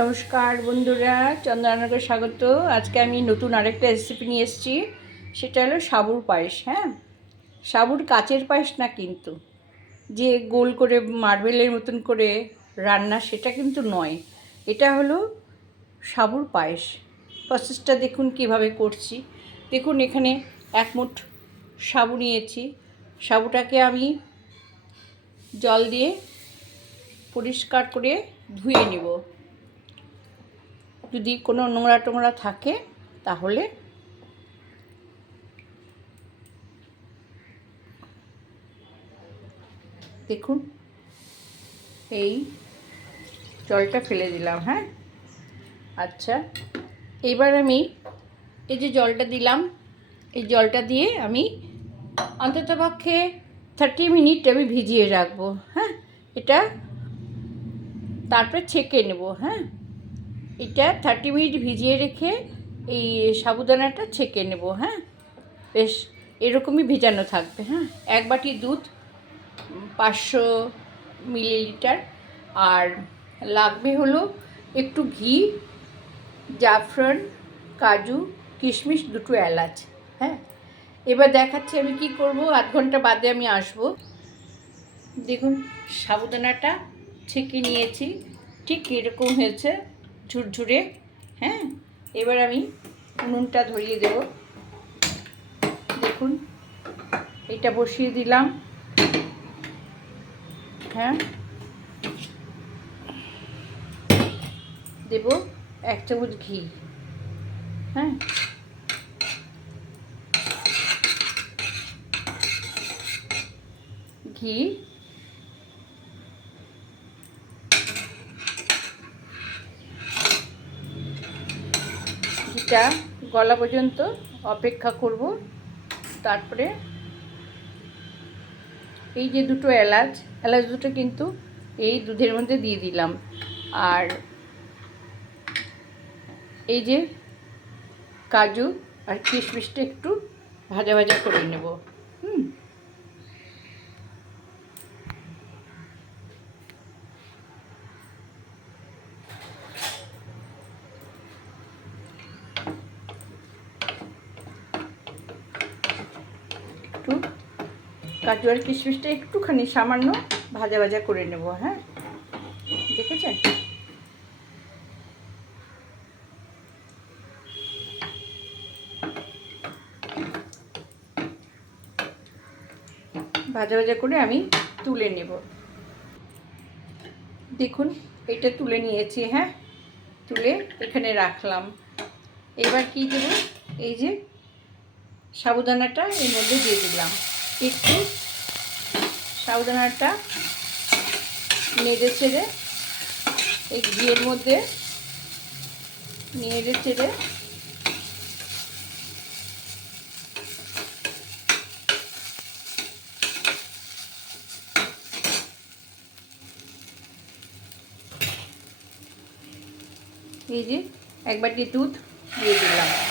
নমস্কার বন্ধুরা, চন্দ্রানগর স্বাগত। আজকে আমি নতুন আরেকটা রেসিপি নিয়ে এসেছি, সেটা হলো সাবুর পায়েস হ্যাঁ? সাবুর কাচের পায়েস না কিন্তু, যে গোল করে মার্বেলের মতন করে রান্না, সেটা কিন্তু নয়। এটা হলো সাবুর পায়েস। প্রসেসটা দেখুন কীভাবে করছি। দেখুন, এখানে এক মুঠ সাবু নিয়েছি। সাবুটাকে আমি জল দিয়ে পরিষ্কার করে ধুয়ে নেব। যদি কোনো নোংরা টোংরা থাকে, তাহলে দেখুন, এই জলটা ফেলে দিলাম হ্যাঁ? আচ্ছা এবার আমি এই যে জলটা দিলাম, এই জলটা দিয়ে আমি অন্ততপক্ষে থার্টি মিনিট আমি ভিজিয়ে রাখব হ্যাঁ? এটা তারপরে ছেঁকে নেব হ্যাঁ? এটা থার্টি মিনিট ভিজিয়ে রেখে এই সাবুদানাটা ছেঁকে নেব হ্যাঁ? বেশ, এরকমই ভিজানো থাকবে হ্যাঁ? এক বাটি দুধ, পাঁচশো মিলিলিটার, আর লাগবে হলো একটু ঘি, জাফরান, কাজু, কিশমিশ দুটো এলাচ হ্যাঁ? এবার দেখাচ্ছি আমি কি করব, আধ ঘণ্টা বাদে আমি আসব। দেখুন, সাবুদানাটা ছেঁকে নিয়েছি, ঠিক এরকম হয়েছে। ঝুরঝুরে হ্যাঁ? এবার আমি উনুনটা ধরিয়ে দেব। দেখুন, এটা বসিয়ে দিলাম। হ্যাঁ? দেব এক চামচ ঘি। হ্যাঁ? ঘি ঘিটা গলা পর্যন্ত অপেক্ষা করব। তারপরে এই যে দুটো এলাচ এলাচ দুটো কিন্তু এই দুধের মধ্যে দিয়ে দিলাম। আর এই যে কাজু আর কিশমিশটা একটু ভাজা ভাজা করে নেব হুম একটু কাজু আর কিশমিশটা একটুখানি সামান্য ভাজা ভাজা করে নেব হ্যাঁ? দেখেছেন? ভাজা ভাজা করে আমি তুলে নেব। দেখুন, এটা তুলে নিয়েছি হ্যাঁ? তুলে এখানে রাখলাম। এবার কি দেবো? এই যে সাবুদানাটা এর মধ্যে দিয়ে দিলাম। একটু সাবুদানাটা নেড়ে চেড়ে, এই ঘিয়ের মধ্যে নেড়ে চেড়ে এই যে এক বাটি দুধ দিয়ে দিলাম।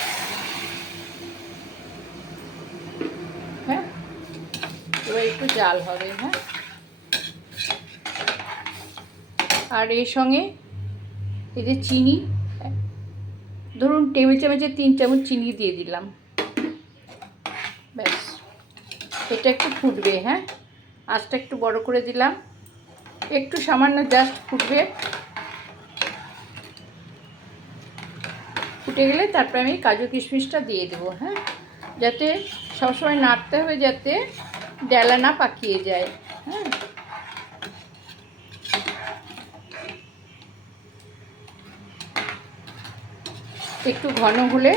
এবার একটু জাল হবে হ্যাঁ? আর এর সঙ্গে এই যে চিনি, ধরুন টেবিল চামচে তিন চামচ চিনি দিয়ে দিলাম। ব্যাস, এটা একটু ফুটবে হ্যাঁ? আঁচটা একটু বড় করে দিলাম। একটু সামান্য জাস্ট ফুটবে। ফুটে গেলে তারপরে আমি কাজু কিশমিশটা দিয়ে দেবো হ্যাঁ? যাতে সবসময় নাড়তে হবে যাতে ডেলা না পাকিয়ে যায়। হ্যাঁ। একটু ঘন হলে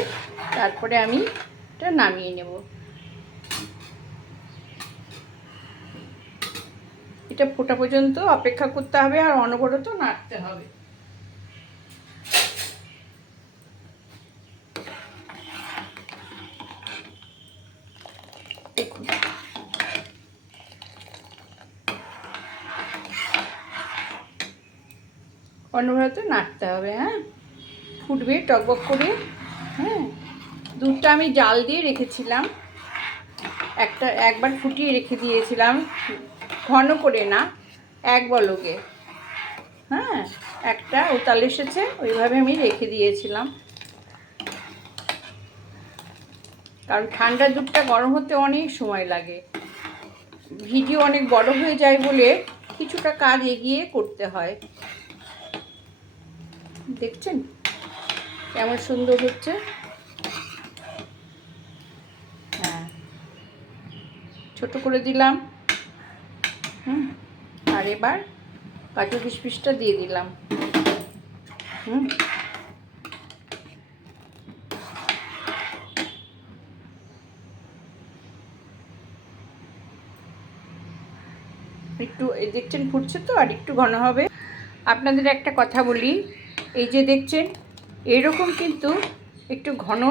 তারপরে আমি এটা নামিয়ে নেব। এটা ফোটা পর্যন্ত অপেক্ষা করতে হবে আর অনবরত নাড়তে হবে। দেখুন। অনবরত নাড়তে হবে হ্যাঁ? ফুটবে, টকবক করে হ্যাঁ? দুধটা আমি জাল দিয়ে রেখেছিলাম। একটা, একবার ফুটিয়ে রেখে দিয়েছিলাম। ঘন করে না, এক বলকে হ্যাঁ? একটা উতাল এসেছে, ওইভাবে আমি রেখে দিয়েছিলাম। কারণ ঠান্ডা দুধটা গরম হতে অনেক সময় লাগে। ভিডিও অনেক বড় হয়ে যায় বলে কিছুটা কাজ এগিয়ে করতে হয়। দেখছেন? কেমন সুন্দর হচ্ছে? হ্যাঁ। ছোট করে দিলাম। হুম। আর এবার কাজু কিশমিশটা দিয়ে দিলাম। হুম। একটু দেখছেন ফুটছে তো, আর একটু ঘন হবে। আপনাদের একটা কথা বলি। এই যে দেখছেন, এরকম কিন্তু একটু ঘন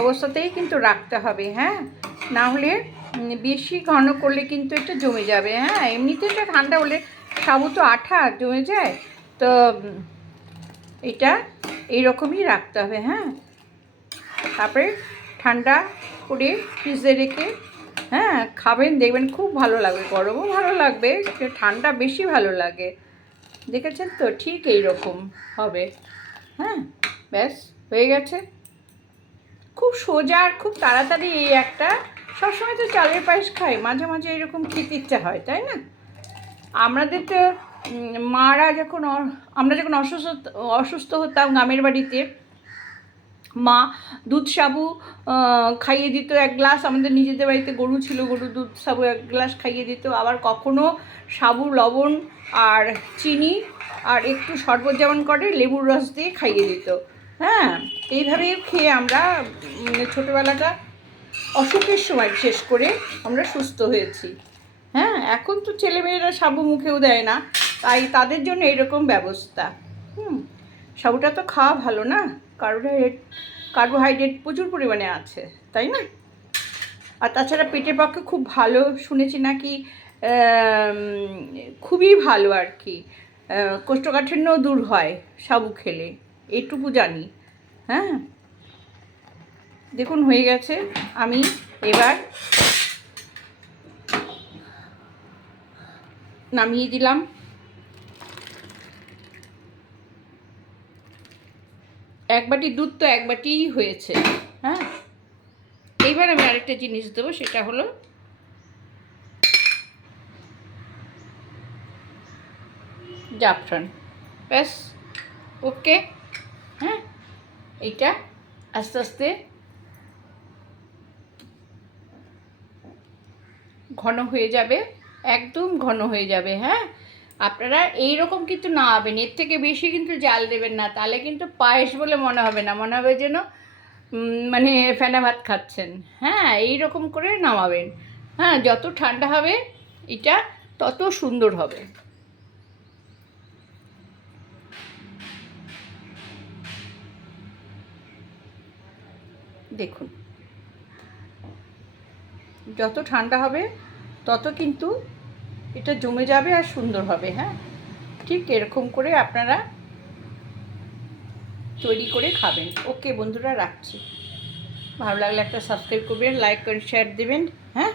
অবস্থাতেই কিন্তু রাখতে হবে হ্যাঁ? না হলে বেশি ঘন করলে কিন্তু এটা জমে যাবে হ্যাঁ? এমনিতে এটা ঠান্ডা হলে সাবু তো আঠা জমে যায়, তো এটা এইরকমই রাখতে হবে হ্যাঁ? তারপরে ঠান্ডা করে ফ্রিজে রেখে হ্যাঁ খাবেন, দেখবেন খুব ভালো লাগবে, গরমও ভালো লাগবে ঠান্ডা বেশি ভালো লাগে। দেখেছেন তো? ঠিক এই রকম হবে। হ্যাঁ ব্যাস, হয়ে গেছে। খুব সোজা আর খুব তাড়াতাড়ি এই একটা। সবসময় তো চালের পায়েস খাই, মাঝে মাঝে এরকম খেতে ইচ্ছা হয়, তাই না? আমাদের তো মারা যখন আমরা যখন অসুস্থ অসুস্থ হতাম গ্রামের বাড়িতে মা দুধ সাবু খাইয়ে দিত এক গ্লাস। আমাদের নিজেদের বাড়িতে গরু ছিল, গরু দুধ সাবু এক গ্লাস খাইয়ে দিত। আবার কখনো সাবু, লবণ আর চিনি আর একটু শরবত যেমন করে, লেবুর রস দিয়ে খাইয়ে দিত। হ্যাঁ এইভাবে খেয়ে আমরা ছোটোবেলাটা অসুখের সময় শেষ করে আমরা সুস্থ হয়েছি। হ্যাঁ এখন তো ছেলেমেয়েরা সাবু মুখেও দেয় না। তাই তাদের জন্য এরকম ব্যবস্থা। হুম, সাবুটা তো খাওয়া ভালো না? কার্বোহাইড্রেট কার্বোহাইড্রেট প্রচুর পরিমাণে আছে তাই না? আর তাছাড়া পেটের পক্ষে খুব ভালো শুনেছি নাকি খুবই ভালো আর কি। আহ, কোষ্ঠকাঠিন্যও দূর হয় সাবু খেলে এটুকু জানি হ্যাঁ? দেখুন হয়ে গেছে। আমি এবার নামিয়ে দিলাম। এক বাটি দুধ তো এক বাটিই হয়েছে হ্যাঁ? এইবার আমি আরেকটা জিনিস দেবো, সেটা হলো জাফরান। ব্যাস, ওকে হ্যাঁ? এইটা আস্তে আস্তে ঘন হয়ে যাবে, একদম ঘন হয়ে যাবে হ্যাঁ? আপনারা এই রকম কিন্তু নামাবেন এর থেকে বেশি কিন্তু জাল দেবেন না। তাহলে কিন্তু পায়েস বলে মনে হবে না। মনে হবে যেন মানে ফেনা ভাত খাচ্ছেন। হ্যাঁ এই রকম করে নামাবেন। হ্যাঁ যত ঠান্ডা হবে, এটা তত সুন্দর হবে। দেখুন। যত ঠান্ডা হবে, তত কিন্তু এটা জমে যাবে আর সুন্দর হবে হ্যাঁ? ঠিক এরকম করে আপনারা তৈরি করে খাবেন। ওকে বন্ধুরা, রাখছি। ভালো লাগলে একটা সাবস্ক্রাইব করবেন লাইক করে শেয়ার দেবেন হ্যাঁ?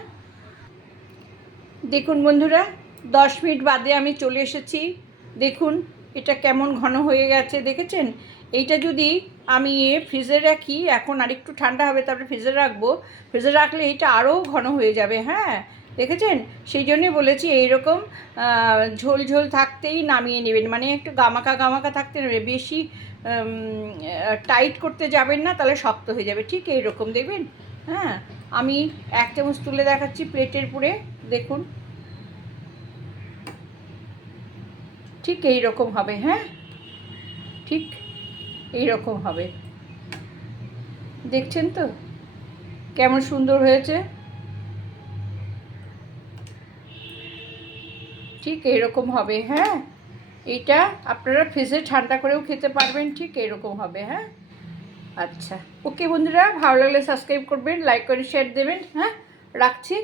দেখুন বন্ধুরা, দশ মিনিট বাদে আমি চলে এসেছি। দেখুন, এটা কেমন ঘন হয়ে গেছে, দেখেছেন? এইটা যদি আমি ফ্রিজে রাখি, এখন আরেকটু ঠান্ডা হবে, তারপরে ফ্রিজে রাখব। ফ্রিজে রাখলে এটা আরও ঘন হয়ে যাবে হ্যাঁ? দেখেছেন? সেই জন্যই বলেছি এইরকম ঝোল ঝোল থাকতেই নামিয়ে নেবেন। মানে একটু গামাকা গামাকা থাকতে নেবে বেশি টাইট করতে যাবেন না, তাহলে শক্ত হয়ে যাবে। ঠিক এইরকম দেখবেন? হ্যাঁ? আমি এক চামচ তুলে দেখাচ্ছি প্লেটের পুরে। দেখুন। ঠিক এই রকম হবে হ্যাঁ? ঠিক এই রকম হবে। দেখছেন তো? কেমন সুন্দর হয়েছে? ঠিক এরকম হবে হ্যাঁ? এটা আপনারা ফ্রিজে ঠান্ডা করেও খেতে পারবেন, ঠিক এরকম হবে হ্যাঁ? আচ্ছা ওকে বন্ধুরা, ভালো লাগলে সাবস্ক্রাইব করবেন লাইক করে শেয়ার দেবেন হ্যাঁ? রাখছি।